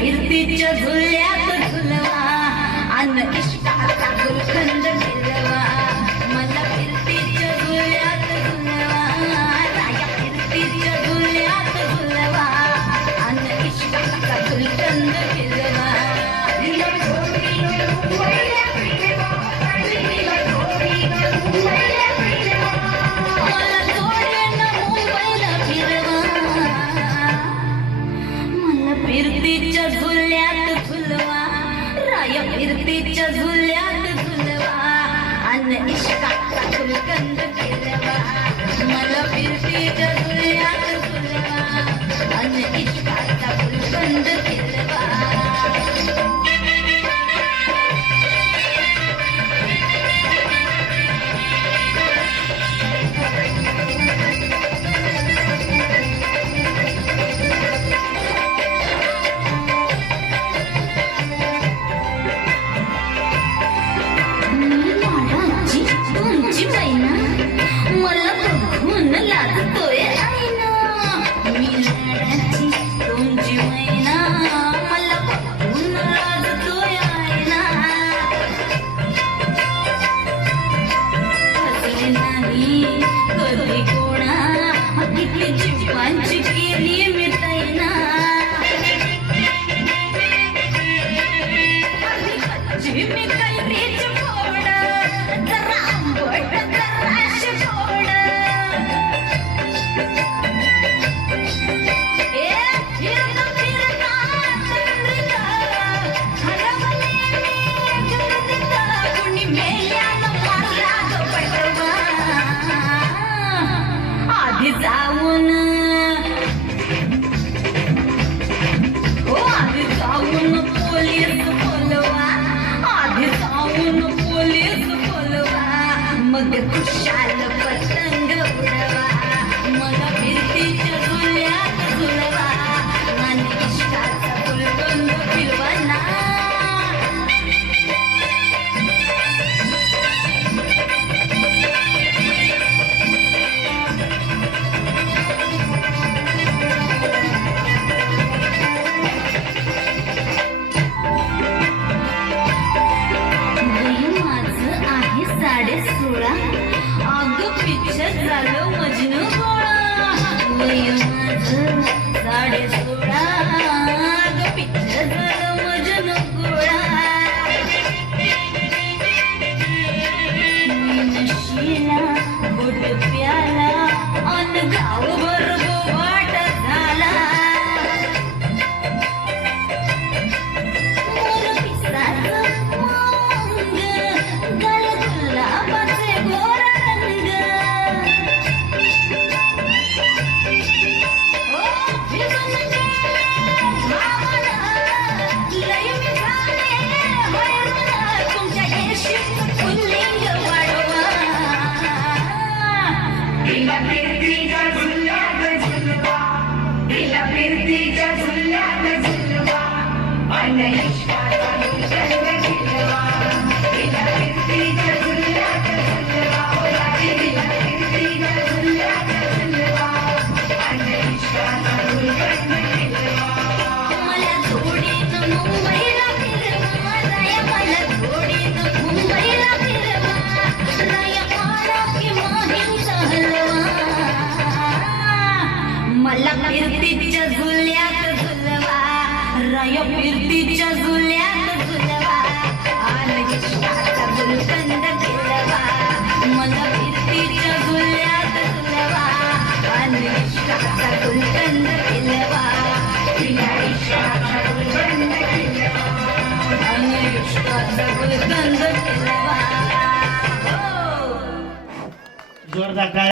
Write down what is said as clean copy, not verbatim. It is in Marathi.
फिरतीच्या झुल्यात झुलवा अन इष्टाचा गुलकंद फिरवा मला फिरतीच्या झुल्यात झुलवा राया फिरतीच्या झुल्यात झुलवा अन इष्टाचा गुलकंद फिरवा फिरतीच्या झुल्यात झुलवा राया फिरतीच्या झुल्यात झुलवा अन इष्टाचा गुलकंद फिरवा मला फिरतीच्या झुल्यात झुलवा अन इष्टाचा गुलकंद फिरवा मग खुशाल पतंग उडवा मला फिरतीच्या झुल्यात झुलवा आणि इष्टाचा गुलकंद फिरवा ना अगं पिक्चर झालं मजनू गोळा वय माझं 16.5 अगं पिक्चर झालं मजनू गोळा नशीला गोट प्याला अन गावभर गोवाट झाला मोर पिसाचं मंग गल गुलाबाचे गोरा मला फिरतीच्या झुल्यात झुलवा राया फिरतीच्या झुल्यात झुलवा आणि इष्टाचा गुलकंद फिरवा मला फिरतीच्या झुल्यात झुलवा आणि इष्टाचा गुलकंद फिरवा इष्टाचा गुलकंद फिरवा आणि इष्टाचा गुलकंद फिरवा जोरदार